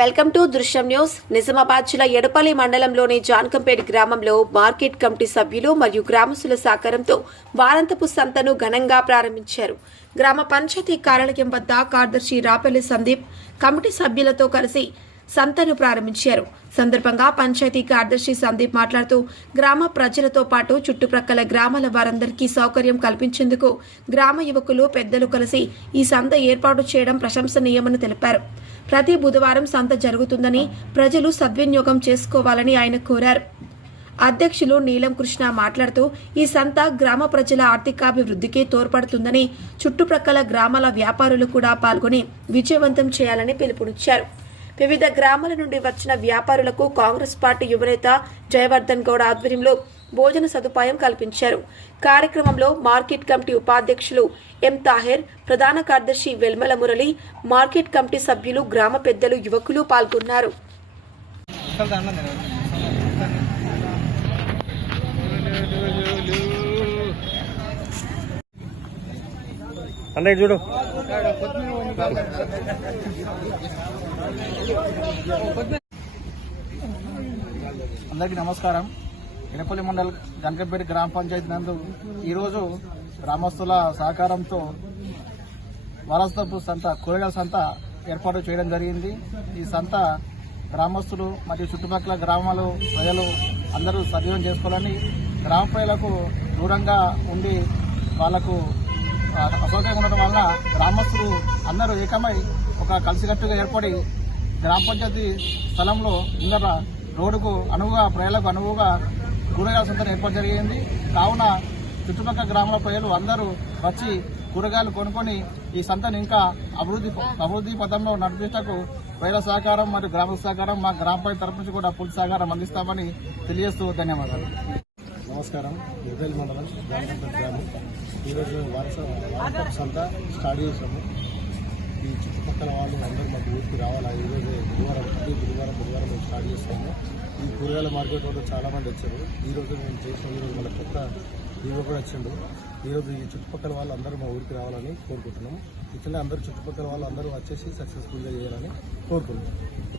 Welcome to దృశ్యం news. Nizamabad జిల్లా ఎడపల్లి మండలంలోని జాన్కంపేట్ గ్రామంలో మార్కెట్ కమిటీ సభ్యులు మరియు గ్రామస్తుల సహకారంతో వారాంతపు సంతను ఘనంగా ప్రారంభించారు. గ్రామ పంచాయతీ కార్యాలయం వద్ద కార్యదర్శి రాపెల్లి సందీప్ కమిటీ సభ్యులతో కలిసి సంతను ప్రారంభించారు. సందర్భంగా పంచాయతీ కార్యదర్శి సందీప్ మాట్లాడుతూ గ్రామ ప్రజలతో పాటు చుట్టుప్రక్కల గ్రామాల వారందరికీ సౌకర్యం కల్పించేందుకు గ్రామ యువకులు పెద్దలు కలిసి ఈ సంత ఏర్పాటు చేయడం ప్రశంసనీయమని తెలిపారు. ప్రతి బుధవారం సంత జరుగుతుందని ప్రజలు సద్వినియోగం చేసుకోవాలని ఆయన కోరారు. అధ్యక్షులు నీలం కృష్ణ మాట్లాడుతూ ఈ సంత గ్రామ ప్రజల ఆర్థికాభివృద్ధికి తోడ్పడుతుందని, చుట్టుప్రక్కల గ్రామాల వ్యాపారులు కూడా పాల్గొని విజయవంతం చేయాలని పిలుపునిచ్చారు. వివిధ గ్రామాల నుండి వచ్చిన వ్యాపారులకు కాంగ్రెస్ పార్టీ యువనేత జయవర్ధన్ గౌడ్ ఆధ్వర్యంలో భోజన సదుపాయం కల్పించారు. కార్యక్రమంలో మార్కెట్ కమిటీ ఉపాధ్యక్షులు ఎం తాహెర్, ప్రధాన కార్యదర్శి వెల్మల మురళి, మార్కెట్ కమిటీ సభ్యులు, గ్రామ పెద్దలు, యువకులు పాల్గొన్నారు. అందరికీ నమస్కారం. ఎడపల్లి మండల్ జాన్కంపేట గ్రామ పంచాయతీ నందు ఈరోజు గ్రామస్తుల సహకారంతో వారసత్వపు సంత, కూరగాయల సంత ఏర్పాటు చేయడం జరిగింది. ఈ సంత గ్రామస్తులు మరియు చుట్టుపక్కల గ్రామాలు ప్రజలు అందరూ సద్వినియోగం చేసుకోవాలని, గ్రామ ప్రజలకు దూరంగా ఉండి వాళ్లకు అసౌకర్యంగా ఉండడం వలన గ్రామస్తులు అందరూ ఏకమై ఒక కలిసికట్టుగా ఏర్పడి గ్రామ పంచాయతీ స్థలంలో ముందర రోడ్డుకు అనువుగా, ప్రజలకు అనువుగా కూరగాయల సంతను ఏర్పాటు జరిగింది. కావున చుట్టుపక్కల గ్రామాల ప్రజలు అందరూ వచ్చి కూరగాయలు కొనుక్కొని ఈ సంతను ఇంకా అభివృద్ధి పథంలో నడిపించకు ప్రజల సహకారం మరియు గ్రామ సహకారం మా గ్రామ పంచాయతీ తరఫు నుంచి కూడా పూర్తి సహకారం అందిస్తామని తెలియజేస్తూ ధన్యవాదాలు. నమస్కారం. ఎడపల్లి మండలం జాన్కంపేట గ్రామం. ఈరోజు వారసత్వ సంత స్టార్ట్ చేసాము. ఈ చుట్టుపక్కల వాళ్ళు అందరూ మాకు ఊరికి రావాలి. ఈరోజు బుధవారం మేము స్టార్ట్ చేస్తాము. ఈ కూరగాయల మార్కెట్ వాళ్ళు చాలామంది వచ్చారు. ఈరోజు మేము చేసాము. ఈరోజు మన కొత్త ఈవో కూడా వచ్చిండు. ఈరోజు ఈ చుట్టుపక్కల వాళ్ళు అందరూ మా ఊరికి రావాలని కోరుకుంటున్నాము. ఇట్లనే అందరూ చుట్టుపక్కల వాళ్ళు అందరూ వచ్చేసి సక్సెస్ఫుల్గా చేయాలని కోరుకుంటున్నాం.